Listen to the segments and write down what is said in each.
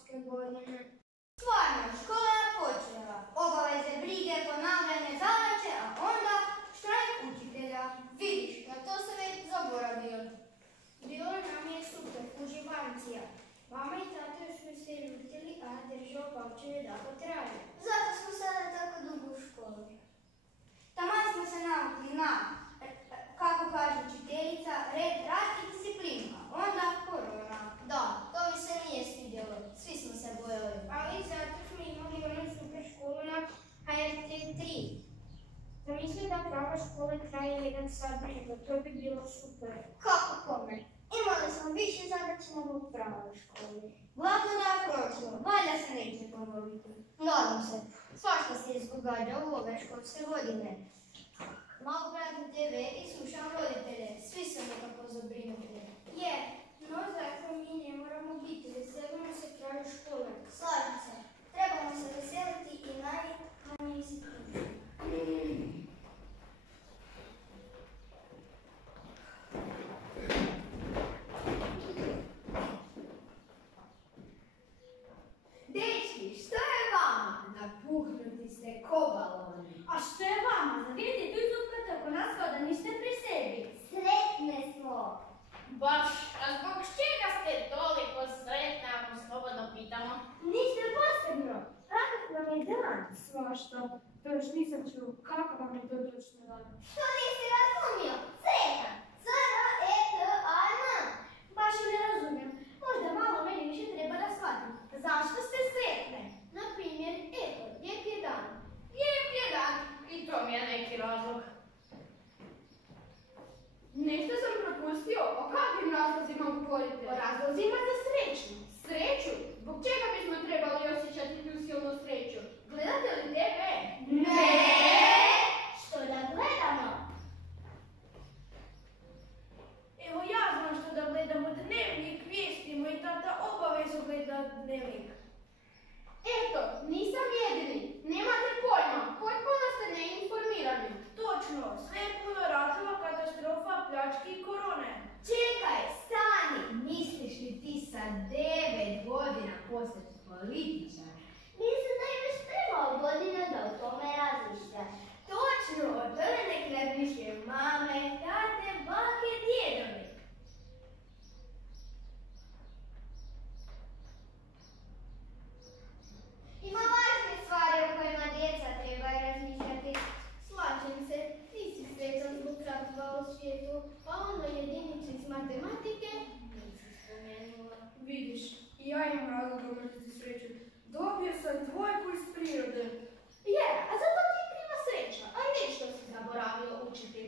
školske godine. Stvarno, škola je počela. Obaveze, brige, ponavljanje zadaće, a onda štrajk učitelja. Vidiš, na to se već zaboravio. Bilo nam je super, uživancija. Mama i tata još smo se ljutili, a držao paučeve da potraje. Zato smo sada tako dugo u školi. Taman smo se navukli na, kako kaže učiteljica, red, rad i disciplina. Onda korona. Da, to mi se nije svidjelo. Svi smo se bojali. Ali zato smo imali onu super školu na HRT 3. Zamisli da prava škola traje 1 sat dugo, to bi bilo super. Kako kome? Imali smo više zadaća nego u pravoj školi. Glavno da je prošlo, valjda se neće ponoviti. Nadam se, svašta se izdogađa u ove školske godine. Malo pratim TV i slušam roditelje, svi su nekako zabrinuti. Je, no zato mi ne moramo biti, veselimo se kraju škole. Slažem se, trebamo se veseliti i najmanje se tužiti. Dečki, što je vama? Napuhnuti ste ko baloni. A što je vama? Zavidite tu izupkate oko nas kao da niste pri sebi. Sretne smo! Baš, a zbog čega ste toliko sretne, ako slobodno pitamo? Ništa posebno, kakav nam je dan? Svašta, to još nisam čuo, kakav vam je to točno dan? Što nisi razumio? Sretan! S-R-E-T-A-N. Baš i ne razumijem. Možda malo meni više treba da shvatim. Zašto ste sretne? Na primjer, eto, lijep je dan. Lijep je dan, i to mi je neki razlog. Nešto sam propustio, o kakvim razlozima govorite? O razlozima za sreću. Sreću? Zbog čega bismo trebali osjećati tu silnu sreću? Gledate li TV? Ne! Što da gledamo? Evo ja znam što da gledamo, dnevnik, vijesti, moj tata obavezno gleda dnevnik. Eto, nisam jedini. Nemate pojma, potpuno ste neinformirani. Točno, sve je puno ratova, katastrofa, pljački i korone. Čekaj, stani! Misliš li ti sa 9 godina postati političar? Mislim da imaš premalo godina da o tome razmišljaš. Točno, o tome nek razmišlje mame, tate, bake, djedovi. Ima važne stvari o kojima djeca trebaju razmišljati. Slažem se, ti si srećan zbog ratova u svijetu, a ono jedinicu iz matematike nisi spomenula. Vidiš, i ja imam razlog umrtiti sreću. Dobio sam dvojku iz prirode. Je, a zato ti je kriva sreća, a ne što si zaboravio učiti.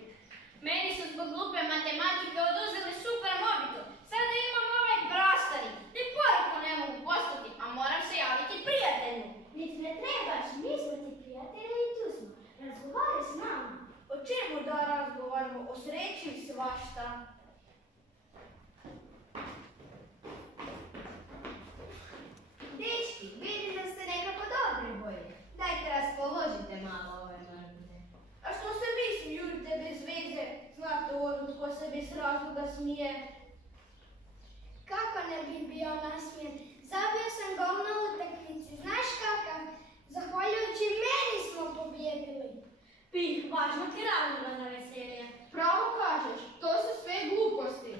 Meni su zbog glupe matematike oduzeli super mobitel. Sada imam ovaj brastari. Ni poruku ne mogu poslati, a moram se javiti prijatelju. Niti ne trebaš, mi smo ti prijatelji i tu smo. Razgovaraj s nama. O čemu da razgovaramo? O sreći i svašta. Dečki, vidim da ste nekako dobri boje. Dajte raspoložite malo ove mrne. A što se vi smijurite bez veze? Znate odmah ko se bez razloga smije. Kako ne bi bio nasmijen? Zabio sam gol na utakmici, znaš kakav? Zahvaljujući meni smo pobjedili. Pih, važno ti razloga za veselje. Pravo kažeš, to su sve gluposti.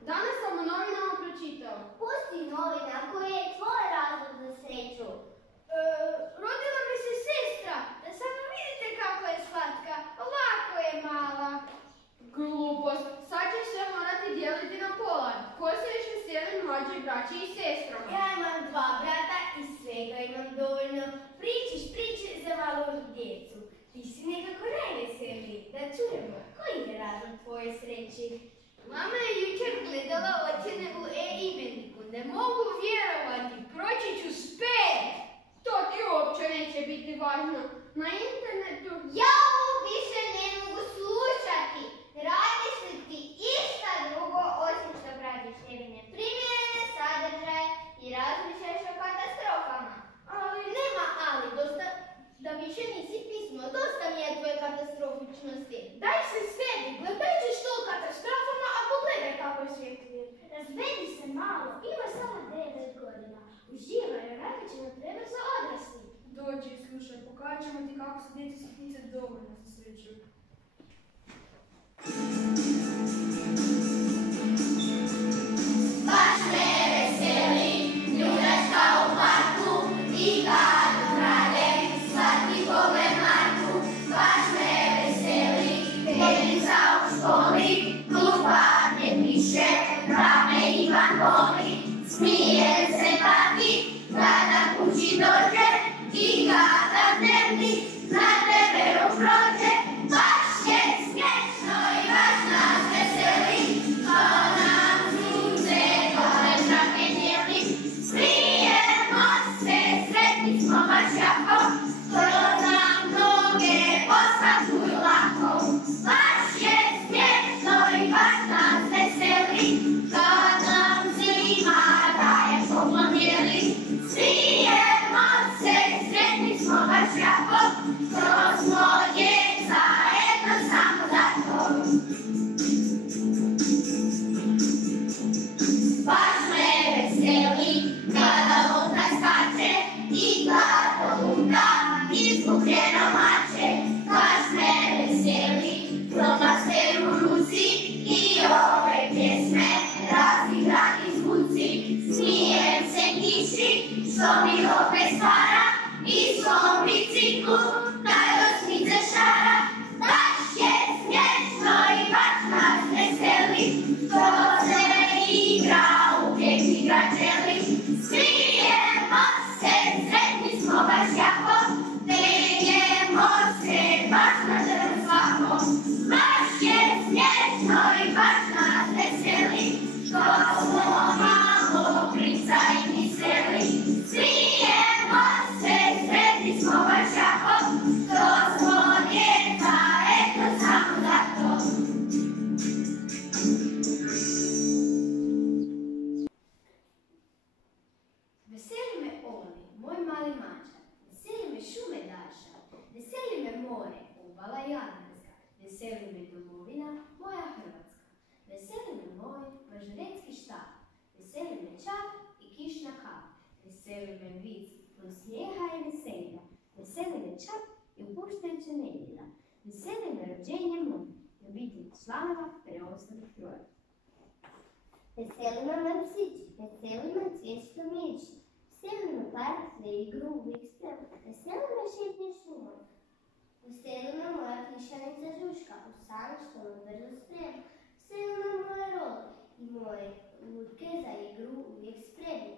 Danas sam u novinama pročitao. Pusti novine, ako je tvoj razlog za sreću. Rodila mi se sestra, samo vidite kako je slatka, lako je mala. Glupost, sad ćeš se morati dijeliti na pola. Ko se još veseli mlađoj braći i sestrama? Ja imam 2 brata i svega imam dovoljno. Pričaš priče za malu djecu. Ti si nekako najveseliji. Da čujemo, koji je razlog tvoje sreći? Mama je jučer gledala ocjene u e-imeniku. Ne mogu vjerovati, proći ću s 5. To ti uopće neće biti važno. Na internetu... Ja ovo više ne mogu slušati. Radiš li ti išta drugo osim što pratiš tebi neprimjerene sadržaje i razmišljaš o katastrofama? Ali nema ali, dosta da više nisi pismo, dosta mi je tvoje katastrofičnosti. Daj se sebi, gledaj ćeš to u katastrofama, a pogledaj kako je svijet lijep. Razvedi se malo, ima samo Uživaj, radi će nam treba za odrasli. Dođi i slušaj, pokažat ćemo ti kako su djeci sitnice dovoljno za sreću. Baš me veseli, ljudačka u parku i kad ukradem slatki pogled Marku. Baš me veseli, petica u školi, klupa ne piše, rame Ivan voli. Smijem se pati, kada kući dođe i kada dnevnik na TV-u prođe. Baš je smiješno i baš nas veseli, to nam sunce dole žake dijeli. Smijemo se, sretni smo baš jako, kroz nam noge poskakuju lako. Baš je smiješno i baš nas veseli, kad nam zima daje poklon bijeli. Smijemo se, sretni smo baš jako, kroz smo djeca, eto samo zato. Baš me veseli, kada luka skače i kada luka izgubljeno mače. Baš me veseli, flomaster u ruci i ove pjesme razigrani zvuci. Smijem se kiši, što mi opet stvara i svom biciklu taj osmice šara. Baš je smiješno i baš nas veseli, ko se igra uvijek igra želi. Smijemo se, sretni smo baš jako, penjemo se baš na drv svako. Baš je smiješno i baš nas veseli, ko smo malo princa i miseli. Smijemo se, sretni smo baš jako, to smo djeca, eto samo zato. Veseli me Oli, moj mali mačak, veseli me šume Daša, veseli me more, obala Jadranska, veseli me domovina, moja Hrvatska, veseli me moj mažuretski štap, veseli me čak i kišna kap, veseli me vic, pun smijeha i veselja, veseli me čak i upuštajuća nedjelja, veseli me rođenje moj, i obitelj članova preostalih troja. Veseli me moj psić, veseli me cvijesto mići, veseli me park za igru uvijek sprem, veseli me šetnje šumom. Veseli me moja klišanica Žuška, u san što me brzo sprem, veseli me moje role i moje lutke za igru uvijek spremne.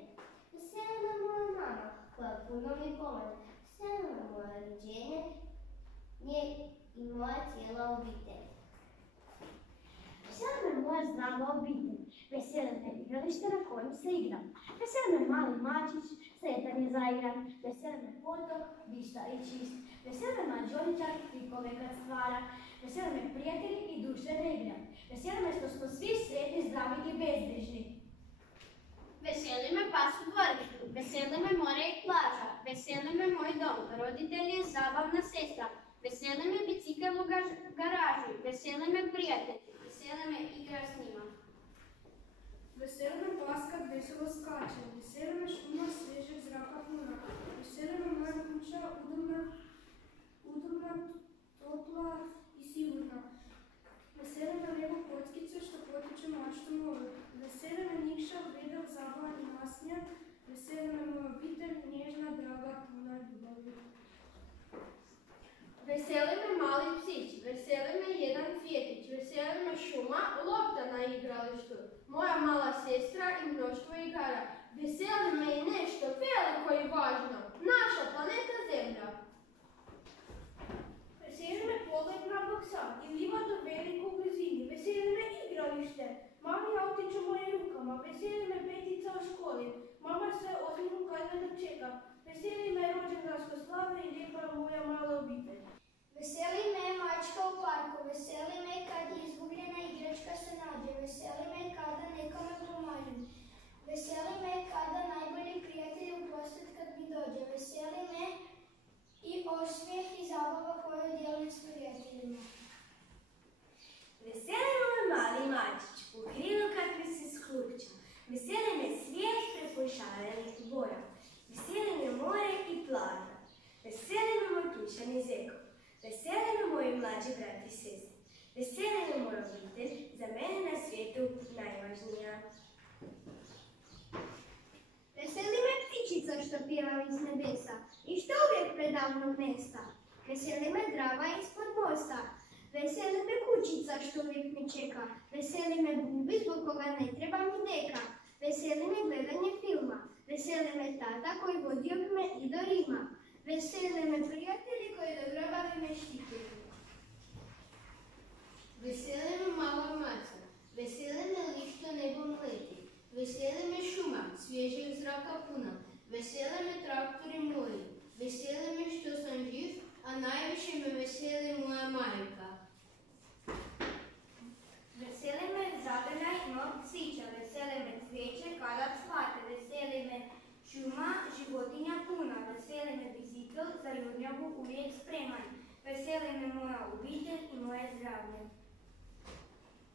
Veseli me moja mama koja puno mi pomaže, veseli me moje rođenje, nje i moja cijela obitelj. Veseli me moja zdrava obitelj, veseli me igralište na kojem se igram, veseli me mali mačić, sretan je zaigran, veseli me potok, bistar i čist, veseli me mađoričar, trikove kad stvara, veseli me prijatelji i društvena igra, veseli me što smo svi sretni, zdravi i bezbrižni. Veseli me pas u dvorištu, veseli me more i plaža, veseli me moj dom, roditelji, zabavna sestra, veseli me bicikl u garaži, veseli me prijatelji, veseli me igra s njima. Veseli me pas kad veselo skače, veseli me šuma svježeg zraka puna, veseli me moja kuća udobna, topla i sigurna. Veseli me lijepo kockice što potiče maštu moju, veseli me nikša, vedak, zabavan i nasmijan, veseli me moja obitelj, nježna, draga, puna ljubavi. Veseli me mali psić, veseli me jedan cvjetić, veseli me šuma, lopta na igralištu, moja mala sestra i mnoštvo igara. Veseli me i nešto veliko i važno, naša planeta Zemlja. Veseli me pogled na boksa i livadu veliku u blizini, veseli me igralište, mali autić u mojim rukama, veseli me petica u školi, mama se ozbiljno kad me dočeka, veseli me rođendansko slave i lijepa moja mala obitelj. Veseli me mačka u parku, veseli me kad izgubljena igračka se nađe, veseli me kada nekome pomažem, veseli me kada najbolji prijatelj u posjet kad mi dođe, veseli me i osmijeh i zabava koju dijelim s prijateljima. Veseli me mali mačić, u krilu kad mi se sklupča, veseli me svijet prepun šarenih boja, mlađi brat i sestre. Veseli me moja obitelj, za mene na svijetu najvažnija. Veseli me ptičica što pjeva iz nebesa i što uvijek predavnog mesta. Veseli me Drava ispod mosta. Veseli me kućica što uvijek me čeka. Veseli me bubi zbog koga ne treba mi deka. Veseli me gledanje filma. Veseli me tata koji vodio bi me i do Rima. Veseli me prijatelji koji do groba bi me štitili. Veseli me mala maca, veseli me lišt što nebom leti, veseli me šuma, svježeg zraka puna, veseli me traktori moji, veseli me što sam živ, a najviše me veseli moja majka. Veseli me zagrljaj mog psića, veseli me cvijeće kada cvate, veseli me šuma, životinja puna, veseli me bicikl za jurnjavu uvijek spreman, veseli me moja obitelj i moje zdravlje.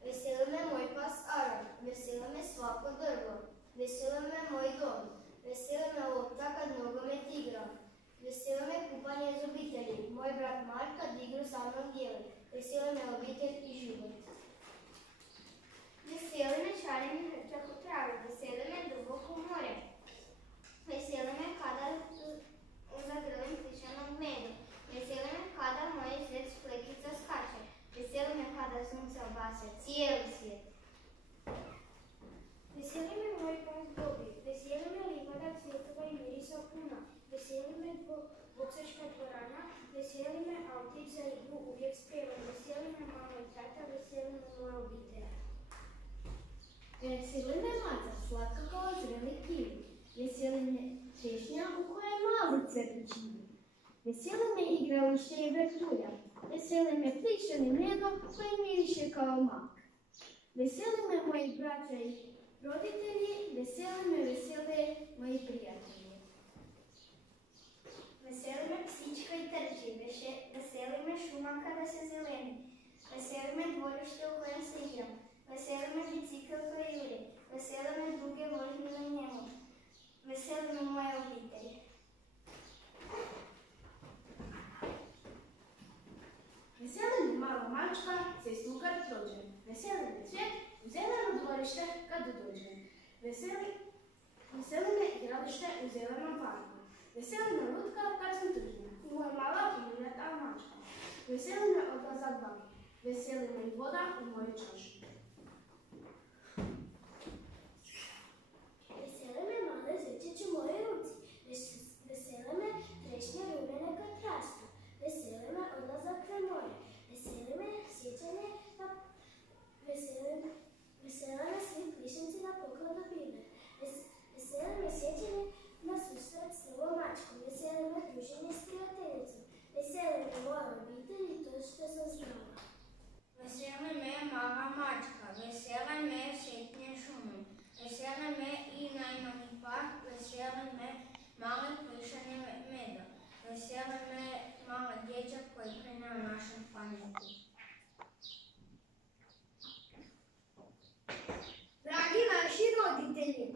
Veseli me moj pas Aron, veseli me svako drvo, veseli me moj dom, veseli me lopta kad nogomet igram, veseli me kupanje iz obitelji, moj brat Mark kad igru sa mnom dijeli, veseli me obitelj i život. Veseli me šareni hrčak u travi, veseli me duboko more, veseli me kada zagrlim plišanog medu, veseli me kada moj zec flekica skače, veseli me kada sunce obasja cijeli svijet. Veseli me moj pas Bobi, veseli me livada cvjetova i mirisa puna, veseli me boksačka dvorana, veseli me autić za igru uvijek spreman, veseli me mama i tata, veseli me moja obitelj. Veseli me maca, slatka kao zreli kiwi, veseli me češnja u kojoj mali cvrtić živi, veseli me igralište i vrtulja, veseli me plišani medo koji miriše kao mak. Veseli me moji braća i roditelji, vesele moji prijatelji. Veseli me psička i trči, veseli me šuma kada se zeleni, veseli me dvorište u kojem se igram, veseli me bicikl koji juri, veseli me duge vožnje na njemu, veseli me moja obitelj. Veseli me mala mačka, cestu kad prođe. Veseli me cvijet u zeleno dvorište kad dođe. Veseli me igralište u zelenom parku. Veseli me lutka kad sam tržna. I moja mala priljeta mačka. Veseli me odlazak baki. Veseli me i voda u mojoj čaši. Veseli me male zečić u mojoj ruci, veseli me trešnje rumene kad rastu, veseli me odlazak na more, veseli me sjećanje na veseli me svi plišnici na poklon do Bible, veseli me sjećanje na susret s novom mačkom, veseli me druženje s prijateljicom, veseli me moja obitelj i to što sam znala. Veseli me mala mačka, veseli me šetnje šumom, veseli me i najmanji park, veseli me male plišanje meda, veseli me mala dječak koji brine o našem planetu. Dragi naši roditelji,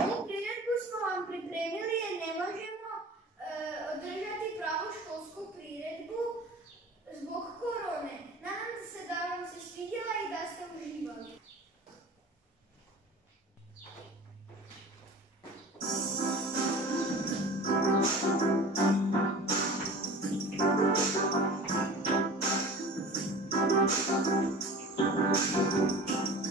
ovu priredbu smo vam pripremili jer ne možemo održati pravu školsku priredbu zbog korone. Nadam se da vam se svidjela i da ste uživali. Thank you.